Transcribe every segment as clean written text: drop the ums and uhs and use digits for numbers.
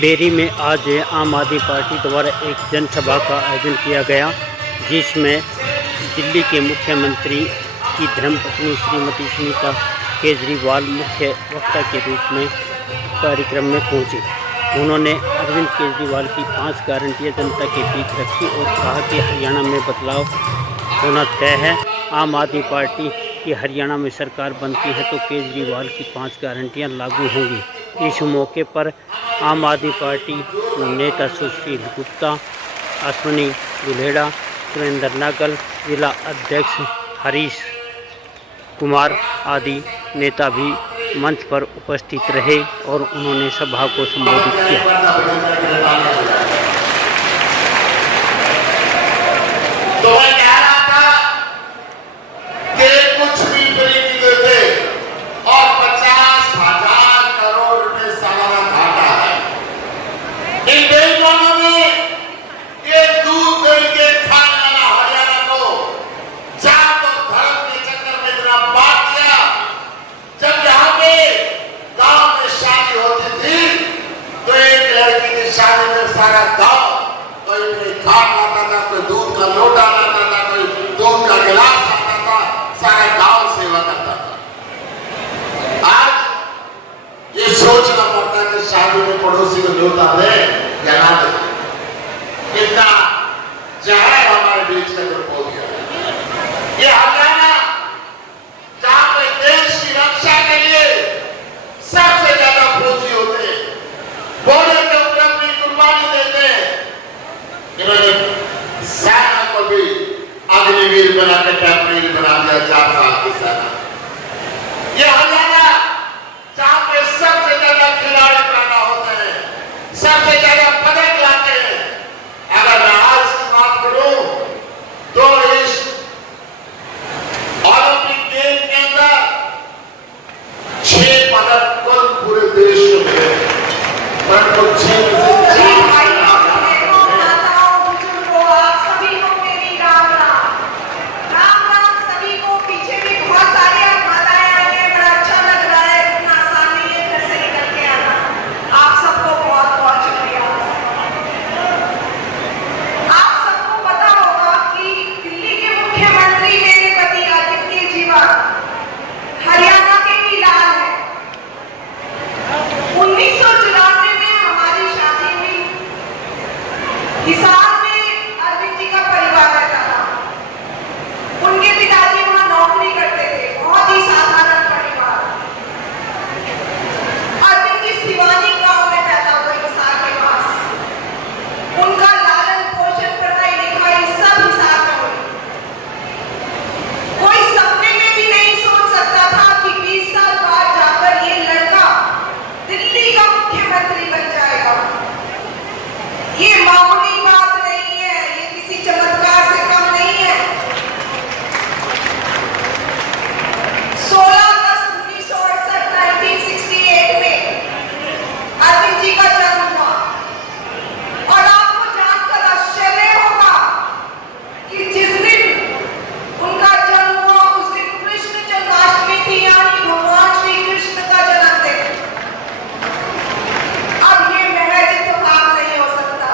Berry में आज आम आदमी पार्टी द्वारा एक जनसभा का आयोजन किया गया, जिसमें दिल्ली के मुख्यमंत्री की धर्मपत्नी श्रीमती सुनीता केजरीवाल मुख्य वक्ता के रूप में कार्यक्रम में पहुंची। उन्होंने अरविंद केजरीवाल की 5 गारंटियां जनता के बीच रखी और कहा कि हरियाणा में बदलाव होना तय है। आम आदमी पार्टी की हरियाणा में सरकार बनती है तो केजरीवाल की 5 गारंटियां लागू होंगी। इस मौके पर आम आदमी पार्टी नेता सुशील गुप्ता, अश्विनी दुल्हेड़ा, सुरेंद्र नागल, जिला अध्यक्ष हरीश कुमार आदि नेता भी मंच पर उपस्थित रहे और उन्होंने सभा को संबोधित किया। शादी में सारा गांव कोई खाट लाता था, कोई दूध का लोटा लाता था, कोई दूध का गिलास लाता था, सारा गांव सेवा करता था। आज ये सोचना पड़ता है कि शादी में पड़ोसी को न्योता दे या ना दे। कितना जहर हमारे बीच में हो गया। ये हरियाणा जहां पे देश की रक्षा के लिए सबसे ज्यादा फौजी होते हैं, बॉर्डर के ऊपर अपनी कुर्बानी देते हैं, इन्होंने सेना को भी अग्निवीर बना के टैपरील बना दिया 4 साल की सेना। ये हरियाणा जहां पे सबसे ज्यादा खिलाड़ी पैदा होते हैं, सबसे ज्यादा पदक लाते हैं। अगर मैं आज की बात करूं तो इस ओलंपिक गेम के अंदर 6 पदक कुल पूरे देश को मिले, परंतु 6 में से 4 हिसार में अरविंद जी का परिवार रहता था। उनके पिताजी वहां नौकरी करते थे, बहुत ही साधारण परिवार। अरविंद जी सिवानी गांव में पैदा हुए, हिसार के पास। उनका लालन पोषण, पढ़ाई लिखाई सब हिसार में हुई। कोई सपने में भी नहीं सोच सकता था कि 20 साल बाद जाकर ये लड़का दिल्ली का मुख्यमंत्री बन जाएगा। ये मामूली बात नहीं है, ये किसी चमत्कार से कम नहीं है। 16 अगस्त 1968 1968 में अरविंद जी का जन्म हुआ और आपको जानकर आश्चर्य होगा कि जिस दिन उनका जन्म हुआ उस दिन कृष्ण जन्माष्टमी थी, यानी भगवान श्री कृष्ण का जन्मदिन। अब ये महज इत्तेफाक नहीं हो सकता।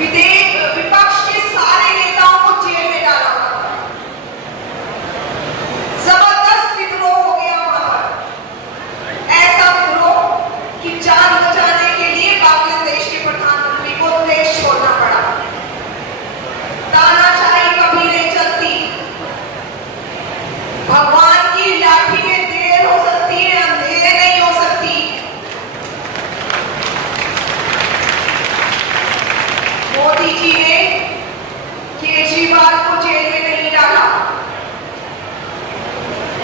विपक्ष के सारे नेताओं को जेल में डाला हुआ था। जबरदस्त विद्रोह हो गया वहां पर, ऐसा विद्रोह कि जान बचाने के लिए बांग्लादेश के प्रधानमंत्री को देश छोड़ना पड़ा। तानाशाही कभी नहीं चलती। भगवान की लाठी में देर हो सकती है, अंधेर नहीं हो सकती। मोदी जी ने केजरीवाल को जेल में नहीं डाला।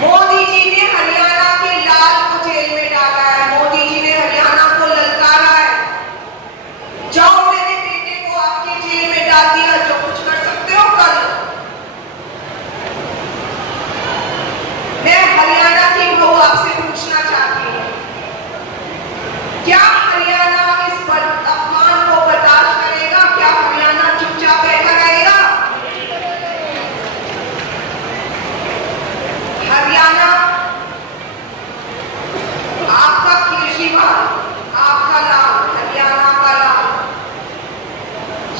मोदी जी ने हरियाणा के लाल को जेल में डाला है। मोदी जी ने हरियाणा को ललकारा है, जाओ मेरे बेटे को आपके जेल में डाल दिया, जो कुछ कर सकते हो कर लो। मैं हरियाणा की बहू आपसे पूछना चाहती हूँ, क्या हरियाणा इस अपमान को बर्दाश्त करेगा? क्या हरियाणा चुपचाप बैठा रहेगा? हरियाणा, आपका केजरीवाल, आपका लाल, हरियाणा का लाल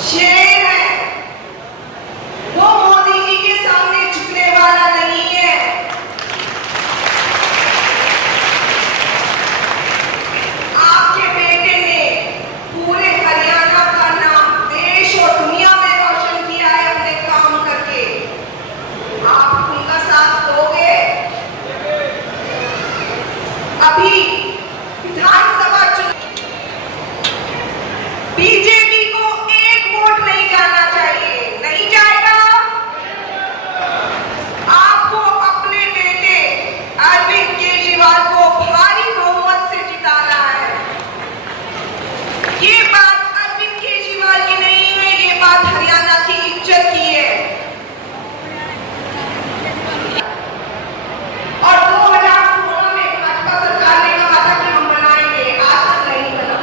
शेर है। वो मोदी जी के सामने झुकने वाला नहीं है। आपके बेटे ने पूरे हरियाणा का नाम देश और दुनिया में रोशन किया है अपने काम करके। आप उनका साथ दोगे? अभी विधानसभा बीजेपी को एक वोट नहीं जाना चाहिए, नहीं जाएगा। आपको अपने बेटे अरविंद केजरीवाल को भारी बहुमत से जिताना है। ये बात अरविंद केजरीवाल की नहीं है, ये बात हरियाणा की इज्जत की है। और 2016 में भाजपा सरकार ने कहा था कि हम बनाएंगे, आज तक नहीं बना।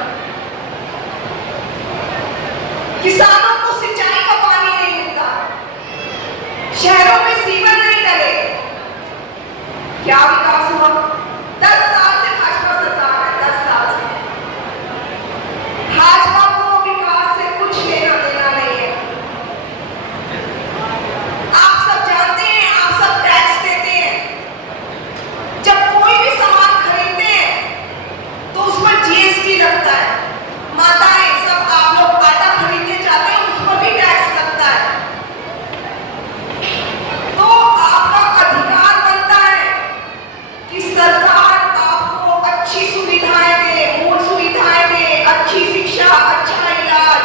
किसानों को सिंचाई का पानी नहीं मिलता, शहरों में सीवर नहीं डले। क्या विकास हुआ? 10 साल से भाजपा सरकार है, 10 साल से भाजपा को विकास से कुछ लेना देना नहीं है। आप सब जानते हैं, आप सब टैक्स देते हैं। जब कोई भी सामान खरीदते हैं तो उस पर जीएसटी लगता है। माताएं सब, आप लोग आटा खरीदने जाते हैं, उस पर भी टैक्स लगता है। तो आपका अधिकार बनता है कि सरकार आपको अच्छी सुविधाएं दे, मूल सुविधाएं दे, अच्छी शिक्षा, अच्छा इलाज,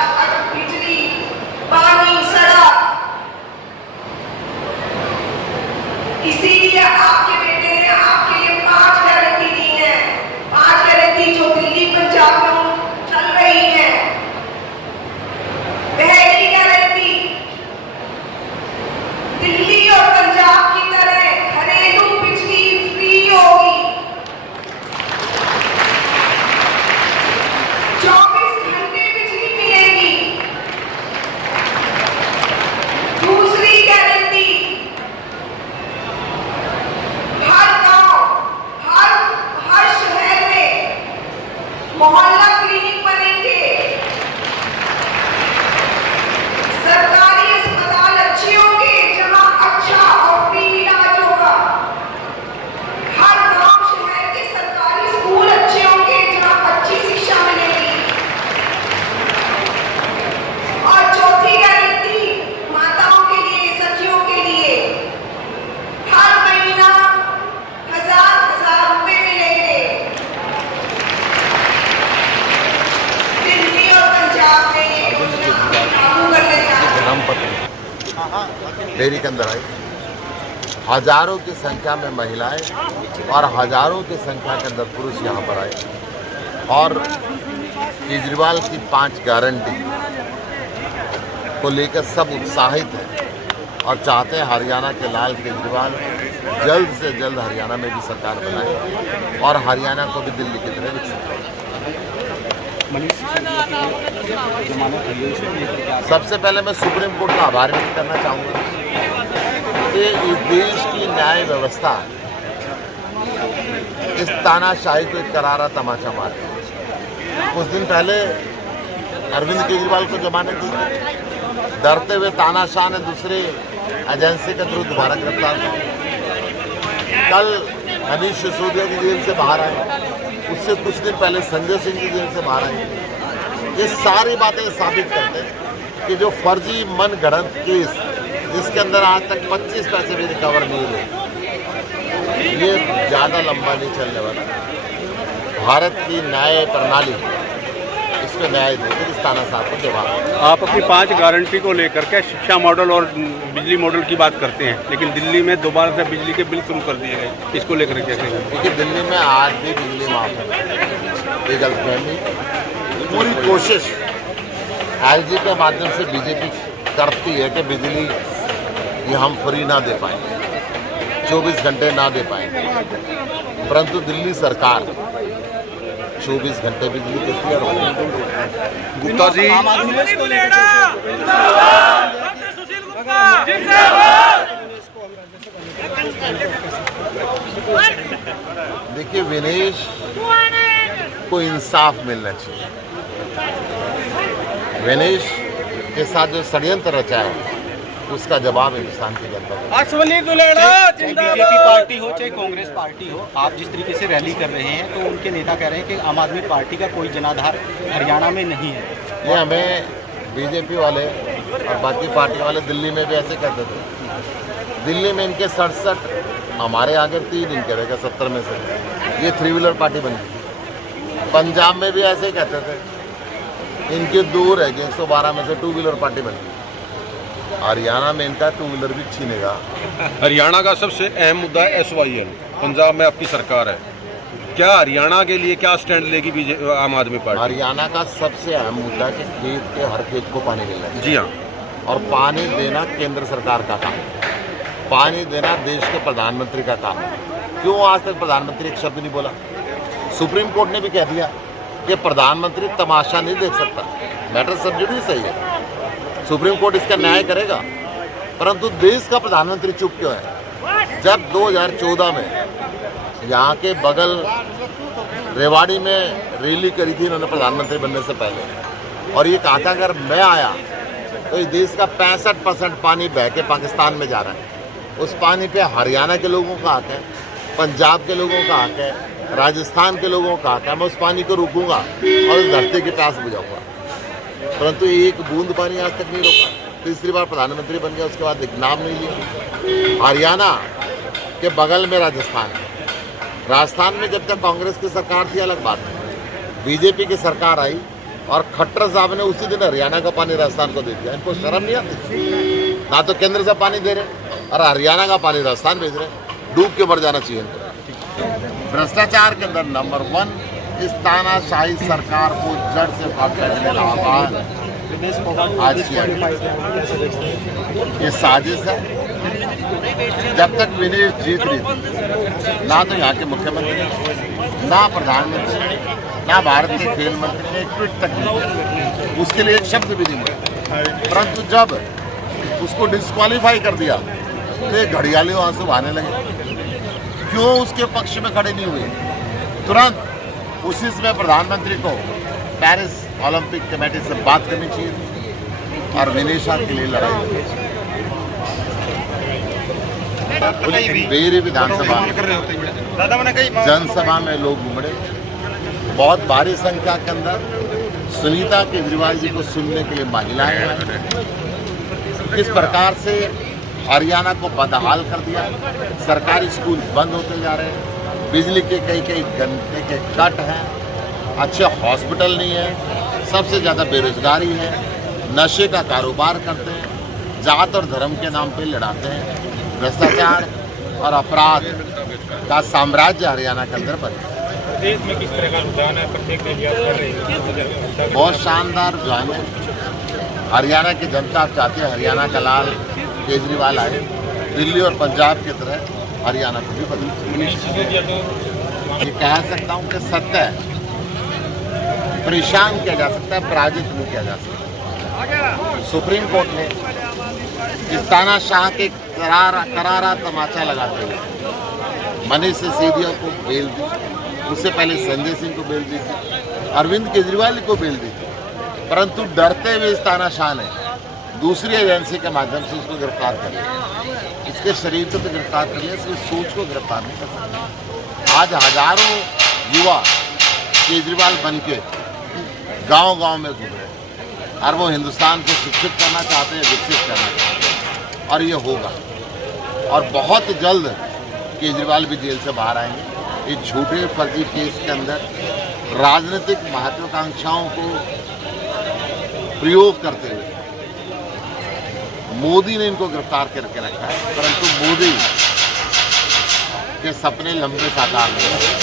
बिजली, पानी, सड़क। इसीलिए आपके बेटे ने आपके लिए 5 गारंटी दी है। 5 गारंटी जो दिल्ली पंजाब में चल रही है। पहली गारंटी, दिल्ली और पंजाब की तरह घरेलू बिजली फ्री होगी। 24 घंटे बिजली मिलेगी। दूसरी गारंटी, हर गांव, हर शहर में मोहल्ला क्लिनिक बनेंगे। सरकारी अस्पताल अच्छे होंगे जहां अच्छा और फ्री इलाज होगा। हर गांव शहर के सरकारी स्कूल अच्छे होंगे जहां अच्छी शिक्षा मिलेगी। और चौथी गारंटी, माताओं के लिए, सखियों के लिए हर महीना 1000 रुपए मिलेंगे। दिल्ली और पंजाब में ये योजना लागू करने जा रहे हैं। धर्मपत्नी डेयरी के अंदर आई, हजारों की संख्या में महिलाएं और हजारों की संख्या के अंदर पुरुष यहाँ पर आए और केजरीवाल की 5 गारंटी को लेकर सब उत्साहित हैं और चाहते हैं हरियाणा के लाल केजरीवाल जल्द से जल्द हरियाणा में भी सरकार बनाए और हरियाणा को भी दिल्ली की तरह विकसित करें। सबसे पहले मैं सुप्रीम कोर्ट का आभार व्यक्त करना चाहूँगा कि इस देश की न्याय व्यवस्था इस तानाशाही को एक करारा तमाचा मार। कुछ दिन पहले अरविंद केजरीवाल को जमानत दी, डरते हुए तानाशाह ने दूसरे एजेंसी के थ्रू दोबारा गिरफ्तार किया। कल मनीष सिसोदिया की जेल से बाहर आए, उससे कुछ दिन पहले संजय सिंह की जेल से बाहर आए। ये सारी बातें साबित करते हैं कि जो फर्जी मनगढ़ंत केस जिसके अंदर आज तक 25 पैसे भी रिकवर नहीं हुए, ये ज़्यादा लंबा नहीं चलने वाला। भारत की न्याय प्रणाली इसको न्याय देगी, इस तानाशाह को जवाब। आप अपनी 5 गारंटी को लेकर के शिक्षा मॉडल और बिजली मॉडल की बात करते हैं, लेकिन दिल्ली में दोबारा से बिजली के बिल शुरू कर दिए गए, इसको लेकर क्या कहेंगे? क्योंकि दिल्ली में आज भी बिजली माफ है, ये गलतफहमी। पूरी कोशिश एलजी के माध्यम से बीजेपी करती है कि बिजली ये हम फ्री ना दे पाएंगे, 24 घंटे ना दे पाएंगे, परंतु दिल्ली सरकार 24 घंटे बिजली देती है। गुप्ता जी, देखिए, विनेश को इंसाफ मिलना चाहिए। विनेश के साथ जो षड्यंत्र रचा है उसका जवाब हिंदुस्तान की जनता को। चाहे बीजेपी पार्टी हो चाहे कांग्रेस पार्टी हो, आप जिस तरीके से रैली कर रहे हैं तो उनके नेता कह रहे हैं कि आम आदमी पार्टी का कोई जनाधार हरियाणा में नहीं है। ये हमें बीजेपी वाले और बाकी पार्टी वाले दिल्ली में भी ऐसे कहते थे। दिल्ली में इनके 67, हमारे आगे 3 इनके रहेगा 70 में से, ये 3 व्हीलर पार्टी बन गई। पंजाब में भी ऐसे ही कहते थे, इनके 2 रह गए, 112 में से 2 व्हीलर पार्टी बन गई। हरियाणा में इनका 2 व्हीलर भी छीनेगा। हरियाणा का सबसे अहम मुद्दा है SYL, पंजाब में आपकी सरकार है, क्या हरियाणा के लिए क्या स्टैंड लेगी आम आदमी पार्टी? हरियाणा का सबसे अहम मुद्दा है कि खेत के हर खेत को पानी मिलना चाहिए। जी हाँ, और पानी देना केंद्र सरकार का काम है, पानी देना देश के प्रधानमंत्री का काम है। क्यों आज तक प्रधानमंत्री एक शब्द नहीं बोला? सुप्रीम कोर्ट ने भी कह दिया कि प्रधानमंत्री तमाशा नहीं देख सकता, मैटर सब जुड़ी सही है, सुप्रीम कोर्ट इसका न्याय करेगा, परंतु देश का प्रधानमंत्री चुप क्यों है? जब 2014 में यहाँ के बगल रेवाड़ी में रैली करी थी इन्होंने प्रधानमंत्री बनने से पहले, और ये कहा था अगर मैं आया तो इस देश का 65% पानी बह के पाकिस्तान में जा रहा है। उस पानी पे हरियाणा के लोगों का हक है, पंजाब के लोगों का हक है, राजस्थान के लोगों का हक है। मैं उस पानी को रोकूंगा और इस धरती की प्यास बुझाऊंगा, परंतु एक बूंद पानी आज तक नहीं रोका। तीसरी बार प्रधानमंत्री बन गया, उसके बाद एक नाम नहीं लिया। हरियाणा के बगल में राजस्थान है, राजस्थान में जब तक कांग्रेस की सरकार थी अलग बात है, बीजेपी की सरकार आई और खट्टर साहब ने उसी दिन हरियाणा का पानी राजस्थान को दे दिया। इनको शर्म नहीं आती? ना तो केंद्र से पानी दे रहे और हरियाणा का पानी राजस्थान भेज रहे, डूब के मर जाना चाहिए इनको। भ्रष्टाचार के अंदर नंबर 1, इस तानाशाही सरकार को जड़ से उखाड़ फेंकने का आह्वान आज किया गया। ये साजिश है। जब तक विनेश जीत रही थी, ना तो यहाँ के मुख्यमंत्री, ना प्रधानमंत्री, ना भारत के खेल मंत्री ने एक ट्वीट तक नहीं किया, उसके लिए एक शब्द भी नहीं बोला। परंतु जब उसको डिस्क्वालीफाई कर दिया तो ये घड़ियाली आंसू बहाने लगे। क्यों उसके पक्ष में खड़े नहीं हुए? तुरंत उसी समय प्रधानमंत्री को पेरिस ओलंपिक कमेटी से बात करनी चाहिए और विनेशा के लिए लड़ाई करनी चाहिए। बेरी विधानसभा जनसभा में लोग उमड़े, बहुत भारी संख्या के अंदर सुनीता केजरीवाल जी को सुनने के लिए महिलाएं आए। किस प्रकार से हरियाणा को बदहाल कर दिया, सरकारी स्कूल बंद होते जा रहे हैं, बिजली के कई घंटे के कट हैं, अच्छे हॉस्पिटल नहीं है, सबसे ज़्यादा बेरोजगारी है, नशे का कारोबार करते हैं, जात और धर्म के नाम पे लड़ाते हैं, भ्रष्टाचार और अपराध का साम्राज्य हरियाणा के अंदर बन गया। देश में किस तरह का रुझान है, प्रत्येक बहुत शानदार रुझान है। हरियाणा की जनता चाहती है हरियाणा का लाल केजरीवाल आए, दिल्ली और पंजाब की तरह हरियाणा को भी बदले। ये कह सकता हूँ कि सत्य है, परेशान किया जा सकता है, पराजित नहीं किया जा सकता। सुप्रीम कोर्ट ने इस तानाशाह के करारा तमाचा लगाते हुए मनीष सिसोदिया को बेल दी, उससे पहले संजय सिंह को बेल दी थी, अरविंद केजरीवाल को बेल दी थी। परंतु डरते हुए इस तानाशाह ने दूसरी एजेंसी के माध्यम से इसको गिरफ्तार कर लिया। इसके शरीर को तो गिरफ्तार कर लिया, इसकी सोच को गिरफ्तार नहीं कर सकते। आज हजारों युवा केजरीवाल बन के गाँव में घूम रहे हैं और वो हिंदुस्तान को शिक्षित करना चाहते हैं, विकसित करना चाहते हैं, और ये होगा। और बहुत जल्द केजरीवाल भी जेल से बाहर आएंगे। इस झूठे फर्जी केस के अंदर राजनीतिक महत्वाकांक्षाओं को प्रयोग करते हुए मोदी ने इनको गिरफ्तार करके रखा है, परंतु मोदी के सपने लंबे साकार नहीं हैं।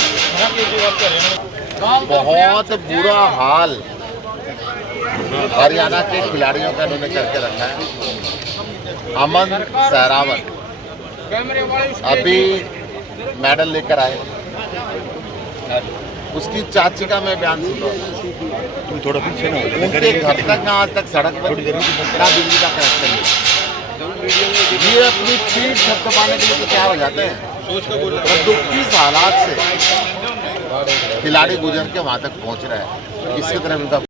बहुत बुरा हाल हरियाणा के खिलाड़ियों का इन्होंने करके रखा है। अमन सहरावत अभी मेडल लेकर आए, उसकी चाची का मैं बयान सुन रहा थोड़ा पीछे ना उनके घर तक ना आज तक सड़क पर ना बिजली का कनेक्शन नहीं। ये अपनी पीठ थपथपाने के लिए तो तैयार हो जाते हैं, परंतु किस हालात से खिलाड़ी गुजर के वहां तक पहुंच रहे हैं, इसकी तरफ इनका